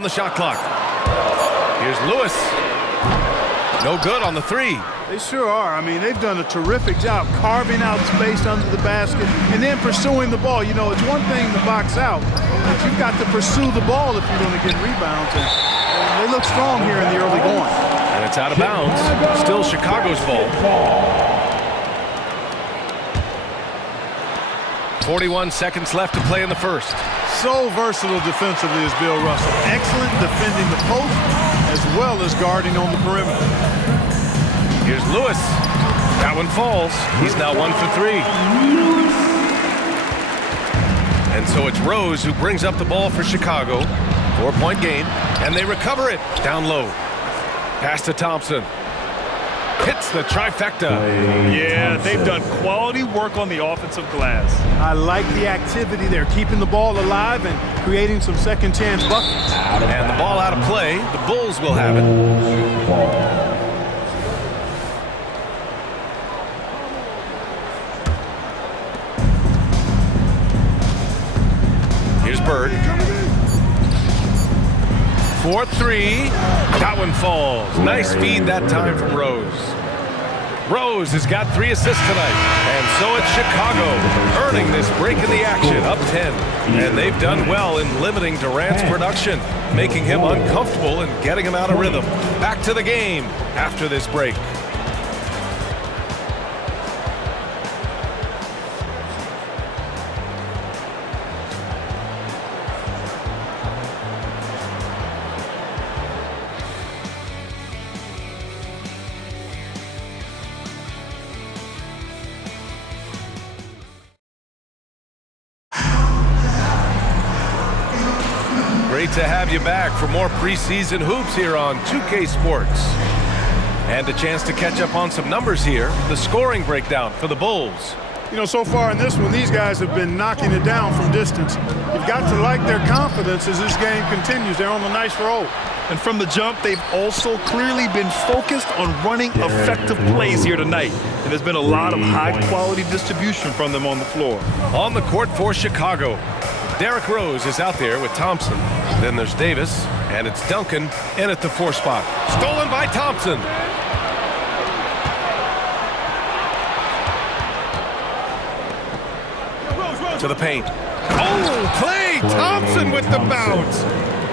The shot clock. Here's Lewis. No good on the three. They sure are. I mean, they've done a terrific job carving out space under the basket and then pursuing the ball. You know, it's one thing to box out, but you've got to pursue the ball if you're going to get rebounds. And they look strong here in the early going. And it's out of bounds. Still Chicago's ball. 41 seconds left to play in the first. So versatile defensively is Bill Russell. Excellent defending the post as well as guarding on the perimeter. Here's Lewis. That one falls. He's now 1 for 3. And so it's Rose who brings up the ball for Chicago. 4-point game. And they recover it down low. Pass to Thompson. Hits the trifecta. Yeah, they've done quality work on the offensive glass. I like the activity there, keeping the ball alive and creating some second chance buckets. And the ball out of play. The Bulls will have it. Here's Bird. 4-3. That one falls. Nice feed that time from Rose. Rose has got 3 assists tonight. And so it's Chicago earning this break in the action, up 10. And they've done well in limiting Durant's production, making him uncomfortable and getting him out of rhythm. Back to the game after this break. Great to have you back for more preseason hoops here on 2K Sports. And a chance to catch up on some numbers here. The scoring breakdown for the Bulls. You know, so far in this one, these guys have been knocking it down from distance. You've got to like their confidence as this game continues. They're on a nice roll. And from the jump, they've also clearly been focused on running effective plays here tonight. And there's been a lot of high-quality distribution from them on the floor. On the court for Chicago, Derrick Rose is out there with Thompson. Then there's Davis, and it's Duncan in at the 4 spot. Stolen by Thompson. To the paint. Oh, Klay Thompson with the bounce.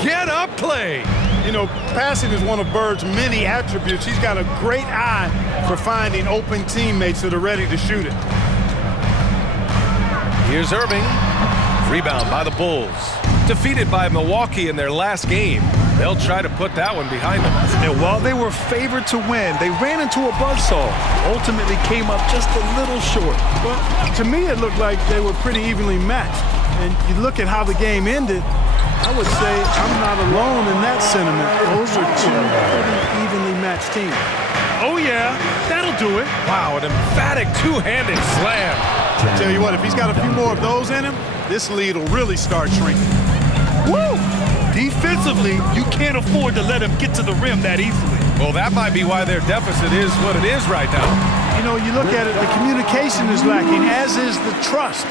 Get up, Klay. You know, passing is one of Bird's many attributes. He's got a great eye for finding open teammates that are ready to shoot it. Here's Irving. Rebound by the Bulls. Defeated by Milwaukee in their last game. They'll try to put that one behind them. And while they were favored to win, they ran into a buzzsaw. Ultimately came up just a little short. Well, to me, it looked like they were pretty evenly matched. And you look at how the game ended, I would say I'm not alone in that sentiment. Those are 2 pretty evenly matched teams. Oh, yeah, that'll do it. Wow, an emphatic 2-handed slam. I tell you what, if he's got a few more of those in him, this lead will really start shrinking. Woo! Defensively, you can't afford to let him get to the rim that easily. Well, that might be why their deficit is what it is right now. You know, you look at it, the communication is lacking, as is the trust.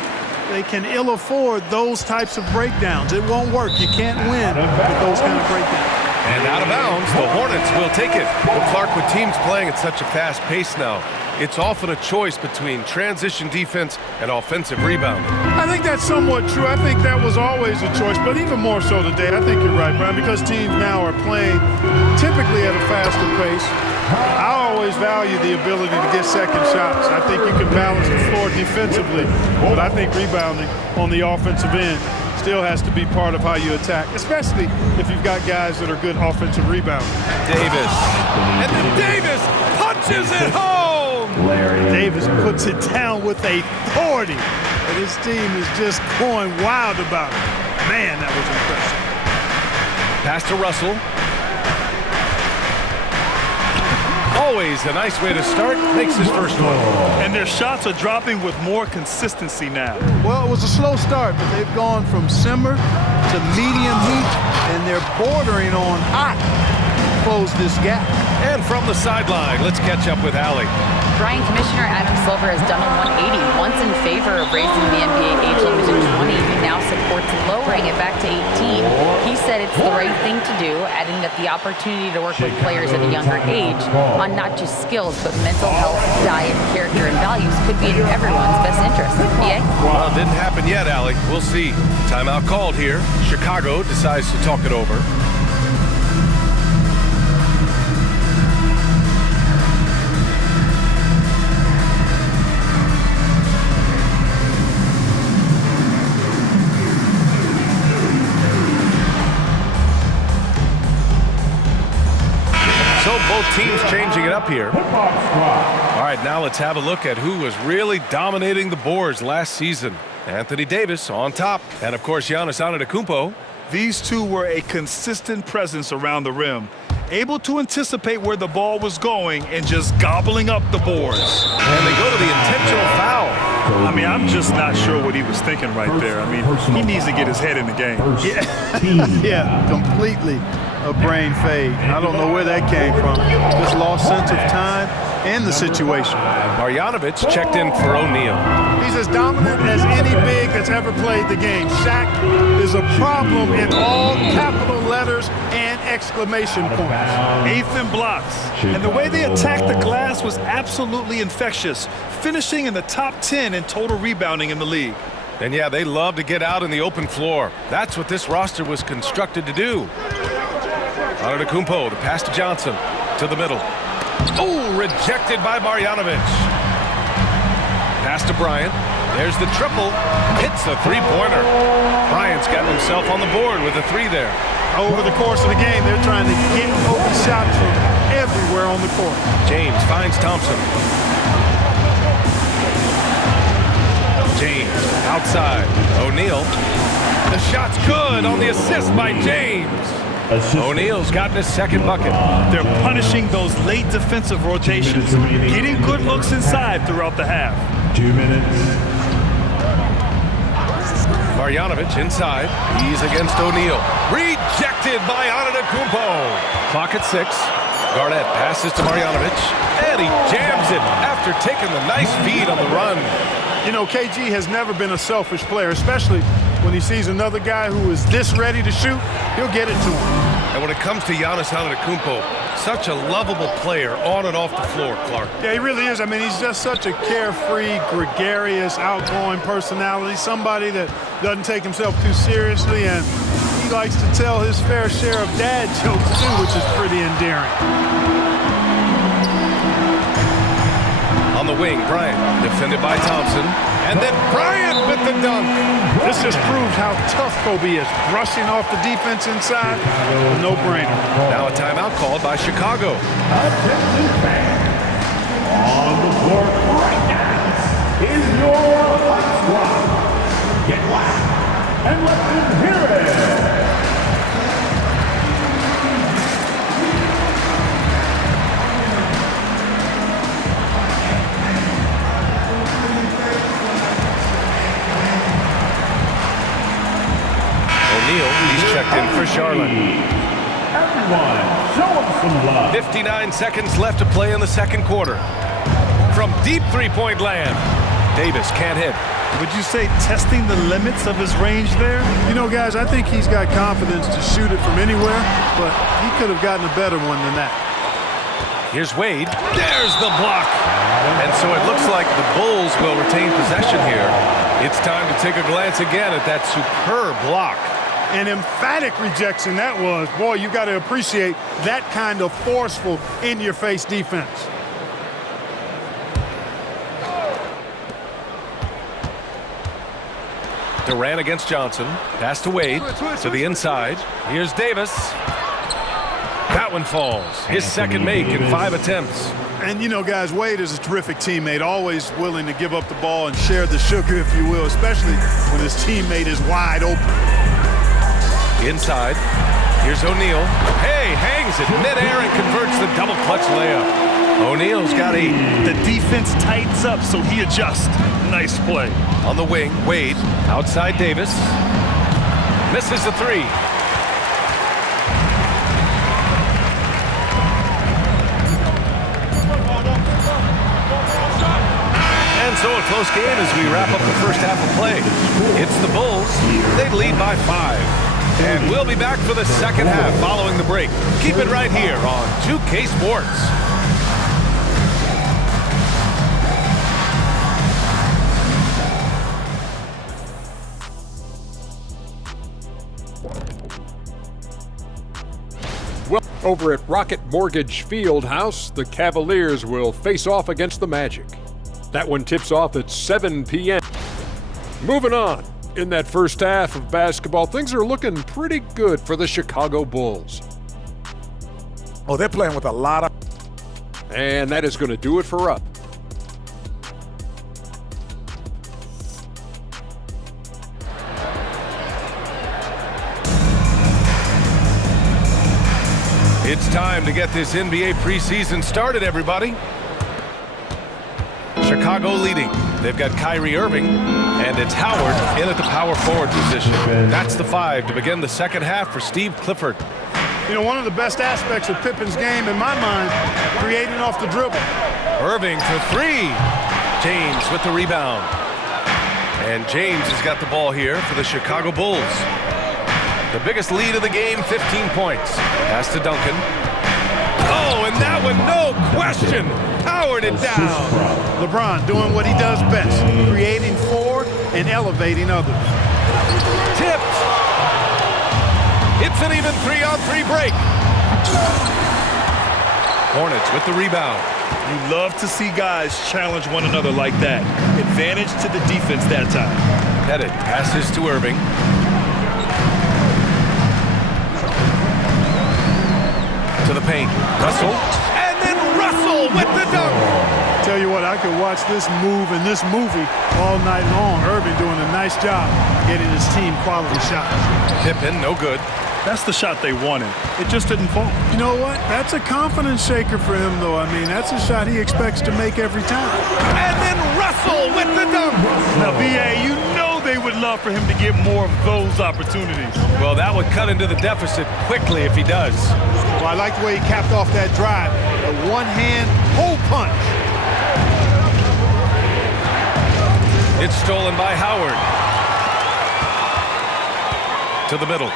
They can ill afford those types of breakdowns. It won't work. You can't win with those kind of breakdowns. And out of bounds, the Hornets will take it. Well, Clark, with teams playing at such a fast pace now, it's often a choice between transition defense and offensive rebounding. I think that's somewhat true. I think that was always a choice, but even more so today. I think you're right, Brian, because teams now are playing typically at a faster pace. I always value the ability to get second shots. I think you can balance the floor defensively, but I think rebounding on the offensive end still has to be part of how you attack, especially if you've got guys that are good offensive rebounders. Davis. And then Davis punches it home. Davis puts it down with authority, and his team is just going wild about it. Man, that was impressive. Pass to Russell. Always a nice way to start. Makes his first one. And their shots are dropping with more consistency now. Well, it was a slow start, but they've gone from simmer to medium heat, and they're bordering on hot. close this gap. And from the sideline, let's catch up with Allie. Brian, Commissioner Adam Silver has done a 180, once in favor of raising the NBA age limit to 20. He now supports lowering it back to 18. He said it's the right thing to do, adding that the opportunity to work with players at a younger age on not just skills, but mental health, diet, character, and values could be in everyone's best interest. PA? Well, it didn't happen yet, Allie. We'll see. Timeout called here. Chicago decides to talk it over. So both teams changing it up here. All right, now let's have a look at who was really dominating the boards last season. Anthony Davis on top. And, of course, Giannis Antetokounmpo. These two were a consistent presence around the rim, able to anticipate where the ball was going and just gobbling up the boards. And they go to the intentional foul. I mean, I'm just not sure what he was thinking right there. I mean, he needs to get his head in the game. Yeah, completely a brain fade. I don't know where that came from. Just lost sense of time and the situation. Marjanovic checked in for O'Neal. He's as dominant as any big that's ever played the game. Shaq is a problem in all capital letters and exclamation points. Eighth in blocks. And the way they attacked the glass was absolutely infectious, finishing in the top 10 in total rebounding in the league. And yeah, they love to get out in the open floor. That's what this roster was constructed to do. Antetokounmpo, the pass to Johnson, to the middle. Oh, rejected by Marjanovic. Pass to Bryant. There's the triple. Hits a three-pointer. Bryant's gotten himself on the board with a three there. Over the course of the game, they're trying to get open shots from everywhere on the court. James finds Thompson. James outside. O'Neal. The shot's good on the assist by James. O'Neal's gotten his second bucket. They're punishing those late defensive rotations, getting good looks inside throughout the half. 2 minutes. Marjanovic inside. He's against O'Neal. Rejected by Antetokounmpo. Clock at 6. Garnett passes to Marjanovic. And he jams it after taking the nice feed on the run. You know, KG has never been a selfish player, especially when he sees another guy who is this ready to shoot, he'll get it to him. And when it comes to Giannis Antetokounmpo, such a lovable player on and off the floor, Clark. Yeah, he really is. I mean, he's just such a carefree, gregarious, outgoing personality, somebody that doesn't take himself too seriously, and he likes to tell his fair share of dad jokes, too, which is pretty endearing. On the wing, Bryant, defended by Thompson. And then Bryant with the dunk. This just proves how tough Kobe is. Rushing off the defense inside, no-brainer. Now a timeout called by Chicago. Attention fans. On the court right now is your hot squad. Get loud and let them hear it. He's checked in for Charlotte. Everyone, show them some love. 59 seconds left to play in the second quarter. From deep three-point land, Davis can't hit. Would you say testing the limits of his range there? You know, guys, I think he's got confidence to shoot it from anywhere, but he could have gotten a better one than that. Here's Wade. There's the block. And so it looks like the Bulls will retain possession here. It's time to take a glance again at that superb block. An emphatic rejection that was. Boy, you got to appreciate that kind of forceful, in-your-face defense. Durant against Johnson. Pass to Wade. To the inside. Here's Davis. That one falls. His second make in 5 attempts. And, you know, guys, Wade is a terrific teammate, always willing to give up the ball and share the sugar, if you will, especially when his teammate is wide open. Inside. Here's O'Neal. Hey, hangs it midair and converts the double clutch layup. O'Neal's got 8. The defense tightens up, so he adjusts. Nice play. On the wing, Wade. Outside Davis. Misses the 3. close game as we wrap up the first half of play. It's the Bulls. They lead by 5. And we'll be back for the second half following the break. Keep it right here on 2K Sports. Well, over at Rocket Mortgage Fieldhouse, the Cavaliers will face off against the Magic. That one tips off at 7 p.m. Moving on. In that first half of basketball, things are looking pretty good for the Chicago Bulls. Oh, they're playing with a lot of... And that is going to do it for us. It's time to get this NBA preseason started, everybody. Chicago leading. They've got Kyrie Irving, and it's Howard in at the power forward position. That's the 5 to begin the second half for Steve Clifford. You know, one of the best aspects of Pippen's game, in my mind, creating off the dribble. Irving for 3. James with the rebound. And James has got the ball here for the Chicago Bulls. The biggest lead of the game, 15 points. Pass to Duncan. Oh, and that one, no question, powered it down. LeBron doing what he does best, creating for and elevating others. Tipped. It's an even 3-on-3 break. Hornets with the rebound. You love to see guys challenge one another like that. Advantage to the defense that time. Pettit passes to Irving. To the paint. Russell. And then Russell with the dunk. Tell you what, I could watch this move and this movie all night long. Irving doing a nice job getting his team quality shots. Pippen, no good. That's the shot they wanted. It just didn't fall. You know what? That's a confidence shaker for him, though. I mean, that's a shot he expects to make every time. And then Russell with the dunk. Now, B.A., you know they would love for him to get more of those opportunities. Well, that would cut into the deficit quickly if he does. Well, I like the way he capped off that drive. A one-hand hole punch. It's stolen by Howard. To the middle.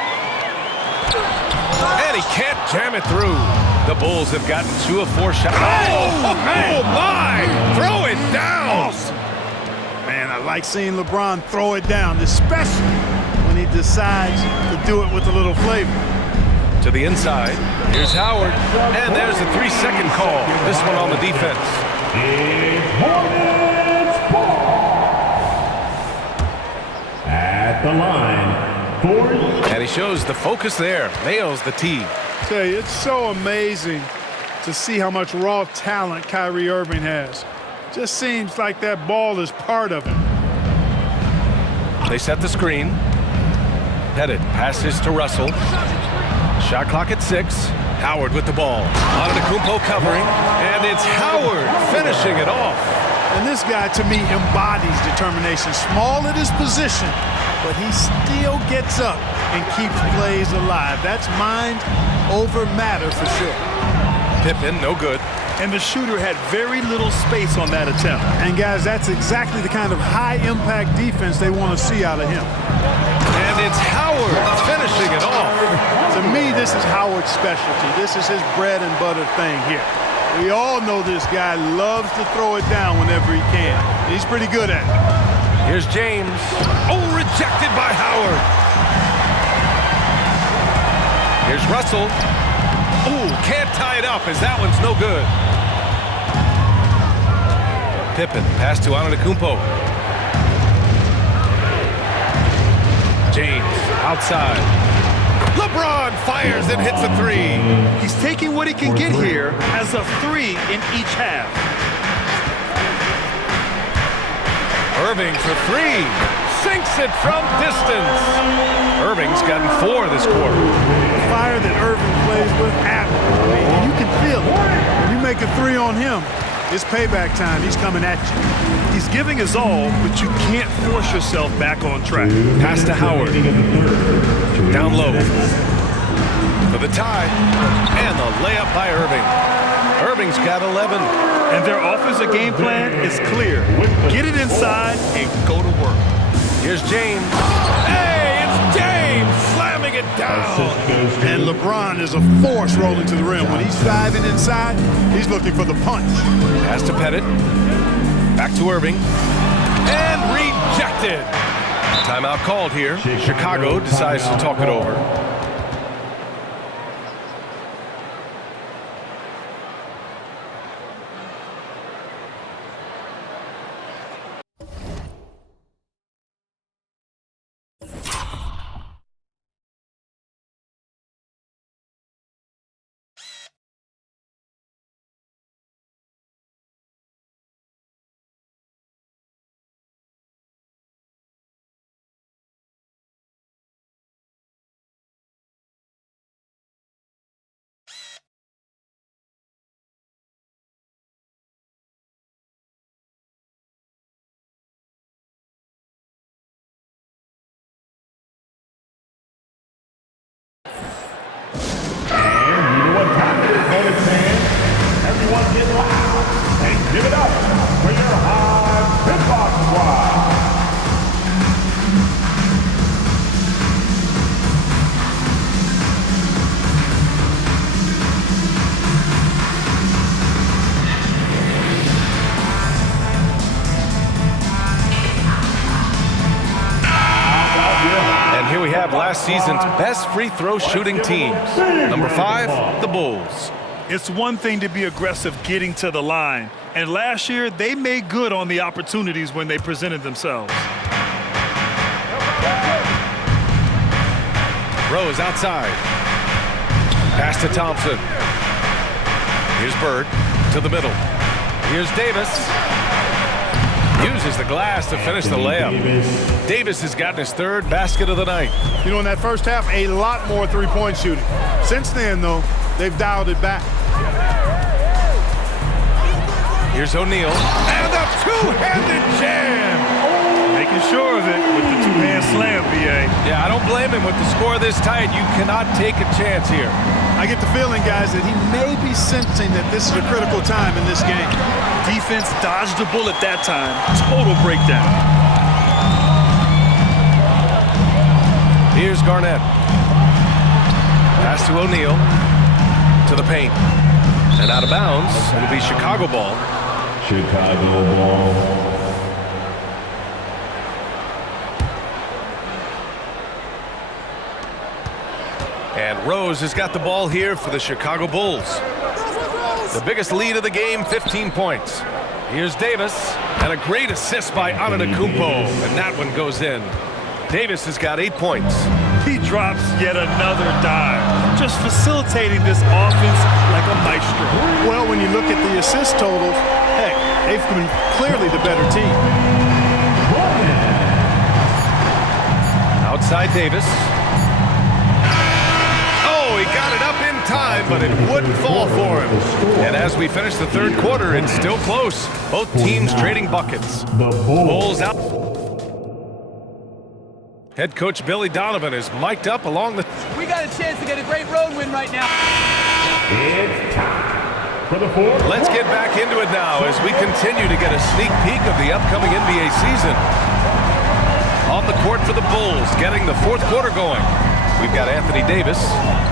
And he can't jam it through. The Bulls have gotten 2 of 4 shots. Oh, my! Throw it down! Awesome. Man, I like seeing LeBron throw it down, especially when he decides to do it with a little flavor. To the inside. Here's Howard. And there's a 3-second call. This one on the defense. It's Hornets ball. At the line. And he shows the focus there. Nails the tee. Tell you, it's so amazing to see how much raw talent Kyrie Irving has. Just seems like that ball is part of him. They set the screen. Pettit passes to Russell. Shot clock at 6. Howard with the ball. Antetokounmpo covering. And it's Howard finishing it off. And this guy, to me, embodies determination. Small at his position, but he still gets up and keeps plays alive. That's mind over matter for sure. Pippen, no good. And the shooter had very little space on that attempt. And guys, that's exactly the kind of high-impact defense they want to see out of him. And it's Howard finishing it off. To me, this is Howard's specialty. This is his bread and butter thing here. We all know this guy loves to throw it down whenever he can. He's pretty good at it. Here's James. Oh, rejected by Howard. Here's Russell. Oh, can't tie it up as that one's no good. Pippen, pass to Antetokounmpo. James, outside. LeBron fires and hits a 3. He's taking what he can get here as a 3 in each half. Irving for 3. Sinks it from distance. Irving's gotten 4 this quarter. The fire that Irving plays with, I mean, you can feel it. When you make a 3 on him, it's payback time. He's coming at you. He's giving his all, but you can't force yourself back on track. Pass to Howard. Down low. For the tie. And the layup by Irving. Irving's got 11. And their offensive game plan is clear. Get it inside and go to work. Here's James. Hey, it's James slamming it down. And LeBron is a force rolling to the rim. When he's diving inside, he's looking for the punch. Pass to Pettit. Back to Irving. And rejected. Timeout called here. Chicago decides to talk it over. Everyone get loud and give it up for your hard Pitbox Squad. And here we have last season's best free throw shooting teams. Number 5, the Bulls. It's one thing to be aggressive getting to the line. And last year, they made good on the opportunities when they presented themselves. Rose outside. Pass to Thompson. Here's Bird to the middle. Here's Davis. Uses the glass to finish the layup. Davis has gotten his 3rd basket of the night. You know, in that first half, a lot more three-point shooting. Since then, though, they've dialed it back. Here's O'Neal. And a two-handed jam. Making sure of it with the two-hand slam, B.A. Yeah, I don't blame him with the score this tight. You cannot take a chance here. I get the feeling, guys, that he may be sensing that this is a critical time in this game. Defense dodged the bullet that time. Total breakdown. Here's Garnett. Pass to O'Neal. To the paint. And out of bounds. It'll be Chicago ball. Chicago ball. And Rose has got the ball here for the Chicago Bulls. The biggest lead of the game, 15 points. Here's Davis, and a great assist by Antetokounmpo, and that one goes in. Davis has got 8 points. He drops yet another dime, just facilitating this offense like a maestro. Well, when you look at the assist totals, heck, they've been clearly the better team. Outside Davis. He got it up in time, but it wouldn't fall for him. And as we finish the 3rd quarter, it's still close. Both teams trading buckets. The Bulls out. Head coach Billy Donovan is mic'd up along the... We got a chance to get a great road win right now. It's time for the 4th. Let's get back into it now as we continue to get a sneak peek of the upcoming NBA season. On the court for the Bulls, getting the 4th quarter going. We've got Anthony Davis.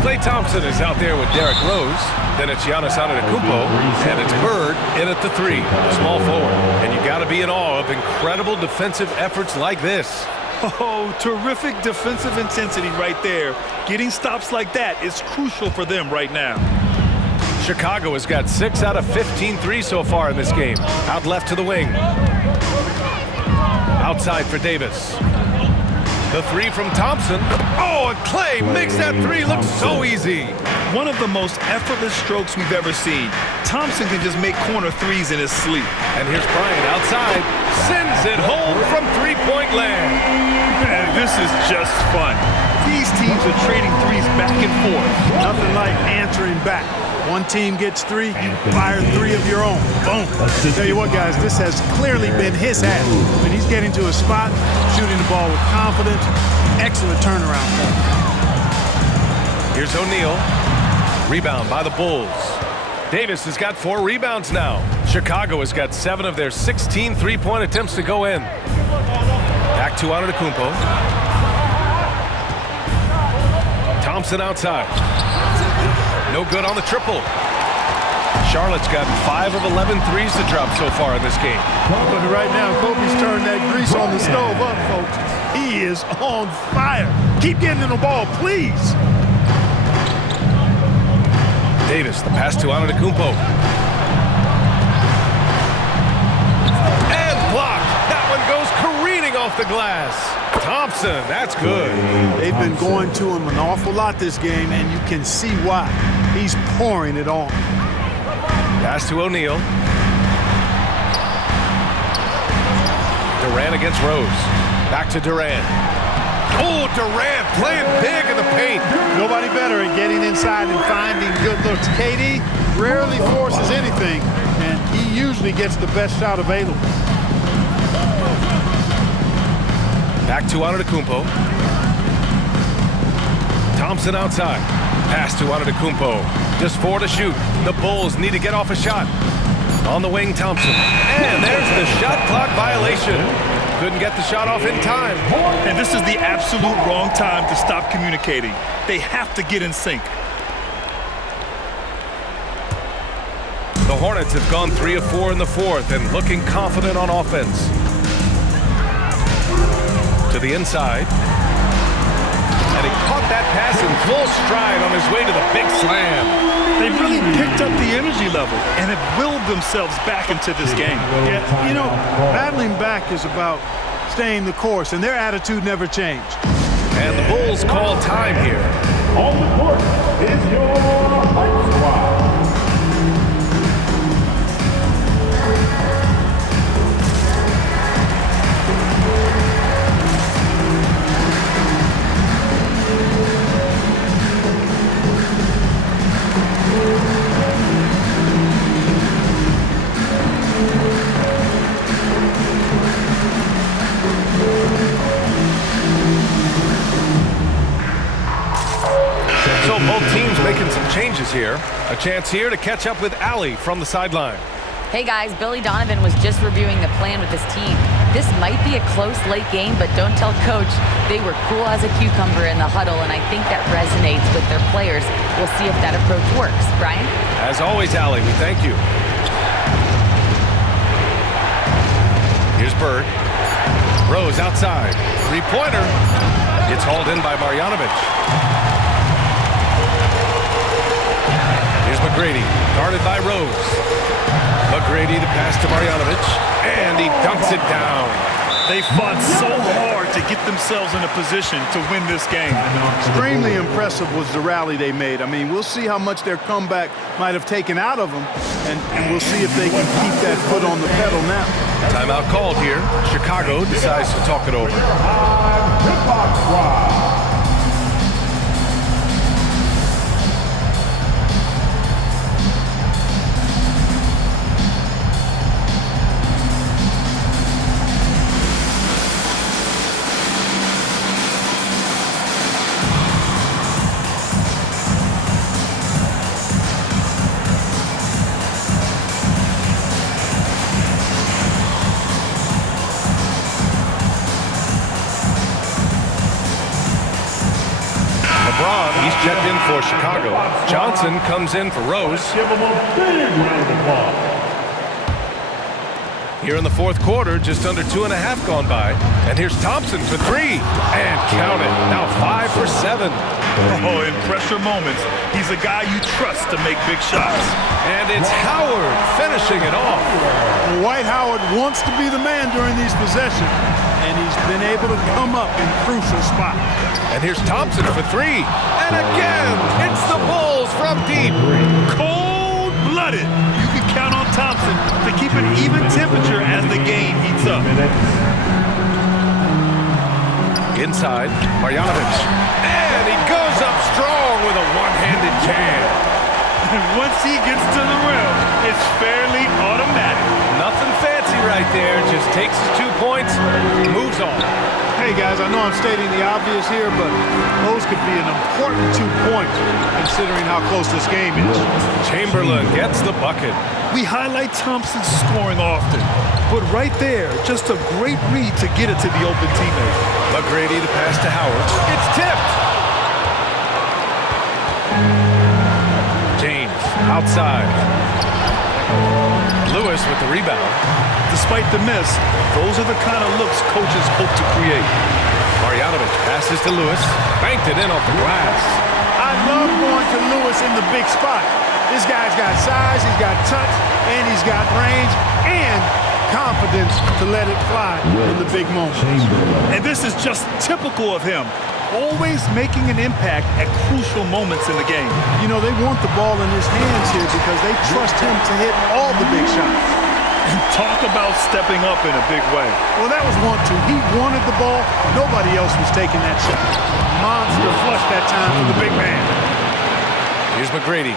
Klay Thompson is out there with Derrick Rose. Then it's Giannis Antetokounmpo. And it's Bird in at the 3, the small forward. And you got to be in awe of incredible defensive efforts like this. Oh, terrific defensive intensity right there. Getting stops like that is crucial for them right now. Chicago has got 6 out of 15 threes so far in this game. Out left to the wing. Outside for Davis. The 3 from Thompson. Oh, and Klay makes that 3 look so easy. One of the most effortless strokes we've ever seen. Thompson can just make corner 3s in his sleep. And here's Bryant outside. Sends it home from three-point land. Man, this is just fun. These teams are trading 3s back and forth. Nothing like answering back. One team gets 3, you fire 3 of your own. Boom. Tell you what, guys, this has clearly been his hat. When he's getting to a spot, shooting the ball with confidence, excellent turnaround point. Here's O'Neal. Rebound by the Bulls. Davis has got 4 rebounds now. Chicago has got 7 of their 16 three-point attempts to go in. Back to Antetokounmpo. Thompson outside. No good on the triple. Charlotte's got 5 of 11 threes to drop so far in this game. But right now, Kobe's turned that grease on the stove up, folks. He is on fire. Keep getting in the ball, please. Davis, the pass to Antetokounmpo. And blocked. That one goes careening off the glass. Thompson, that's good. They've been going to him an awful lot this game, and you can see why. He's pouring it on. Pass to O'Neal. Durant against Rose. Back to Durant. Oh, Durant playing big in the paint. Nobody better at getting inside and finding good looks. KD rarely forces anything, and he usually gets the best shot available. Back to Antetokounmpo. Thompson outside. Pass to Antetokounmpo. Just 4 to shoot. The Bulls need to get off a shot. On the wing, Thompson. And there's the shot clock violation. Couldn't get the shot off in time. And this is the absolute wrong time to stop communicating. They have to get in sync. The Hornets have gone 3 of 4 in the fourth and looking confident on offense. To the inside. And he caught that pass in full stride on his way to the big slam. They've really picked up the energy level and have willed themselves back into this game. Yeah, you know, battling back is about staying the course, and their attitude never changed. And the Bulls call time here. On the court is your Hype Squad. So both teams making some changes here. A chance here to catch up with Allie from the sideline. Hey guys, Billy Donovan was just reviewing the plan with his team. This might be a close late game, but don't tell coach. They were cool as a cucumber in the huddle, and I think that resonates with their players. We'll see if that approach works. Brian? As always, Allie, we thank you. Here's Bird. Rose outside. Three-pointer. Gets hauled in by Marjanovic. Here's McGrady, guarded by Rose. McGrady, the pass to Marjanovic, and he dunks it down. They fought so hard to get themselves in a position to win this game. Extremely impressive was the rally they made. I mean, we'll see how much their comeback might have taken out of them, and we'll see if they can keep that foot on the pedal now. Timeout called here. Chicago decides to talk it over. Hip-Hop Squad. He's checked in for Chicago. Johnson comes in for Rose. Give him a big round of applause. Here in the fourth quarter, just under 2.5 gone by. And here's Thompson for 3. And count it. Now 5 for 7. Oh, in pressure moments, he's a guy you trust to make big shots. And it's Howard finishing it off. Dwight Howard wants to be the man during these possessions, and he's been able to come up in crucial spots. And here's Thompson for 3. And again, it's the Bulls from deep. Cold-blooded. You can count on Thompson to keep an even temperature as the game heats up. Inside, Marjanovic. And he goes up strong with a one-handed jam. And once he gets to the rim, it's fairly automatic. Nothing fancy right there. Just takes his 2 points, moves on. Hey, guys, I know I'm stating the obvious here, but those could be an important 2 points considering how close this game is. Chamberlain gets the bucket. We highlight Thompson's scoring often, but right there, just a great read to get it to the open teammate. McGrady to pass to Howard. It's tipped. James outside. Lewis with the rebound. Despite the miss, those are the kind of looks coaches hope to create. Marjanovic passes to Lewis. Banked it in off the glass. I love going to Lewis in the big spot. This guy's got size, he's got touch, and he's got range and confidence to let it fly in the big moments. And this is just typical of him. Always making an impact at crucial moments in the game. You know, they want the ball in his hands here because they trust him to hit all the big shots. And talk about stepping up in a big way. Well, that was 1-2. He wanted the ball. Nobody else was taking that shot. Monster flush that time for the big man. Here's McGrady.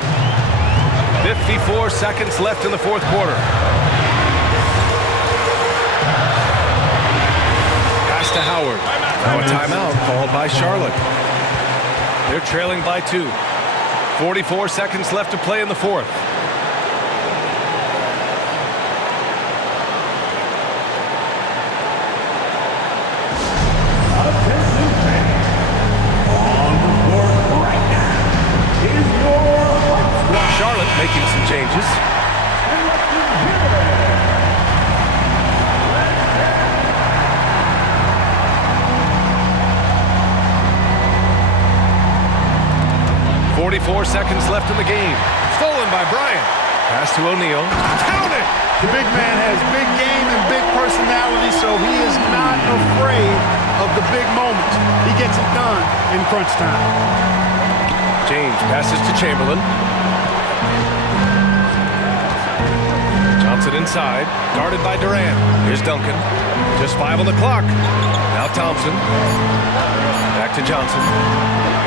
54 seconds left in the fourth quarter. Pass to Howard. Now a timeout called by Charlotte. They're trailing by 2. 44 seconds left to play in the fourth. Charlotte making some changes. 44 seconds left in the game. Stolen by Bryant. Pass to O'Neal. Count it! The big man has big game and big personality, so he is not afraid of the big moments. He gets it done in crunch time. James passes to Chamberlain. Johnson inside, guarded by Durant. Here's Duncan. Just 5 on the clock. Now Thompson. Back to Johnson.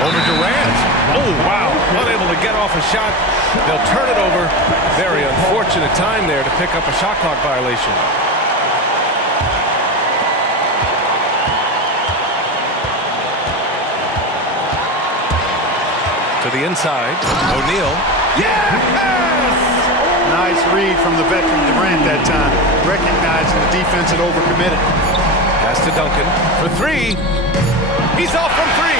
Over Durant. Oh, wow. Unable to get off a shot. They'll turn it over. Very unfortunate time there to pick up a shot clock violation. To the inside. O'Neal. Yes! Nice read from the veteran Durant that time, recognizing the defense had overcommitted. Pass to Duncan for 3. He's off from 3.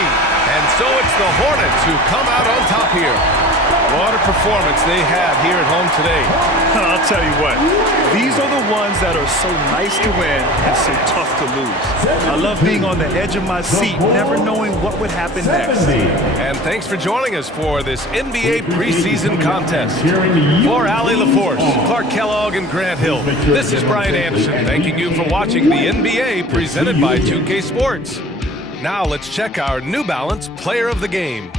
And so it's the Hornets who come out on top here. What a performance they have here at home today. I'll tell you what, these are the ones that are so nice to win and so tough to lose. I love being on the edge of my seat, never knowing what would happen next. And thanks for joining us for this NBA preseason contest. For Allie LaForce, Clark Kellogg, and Grant Hill, this is Brian Anderson thanking you for watching the NBA presented by 2K Sports. Now let's check our New Balance Player of the Game.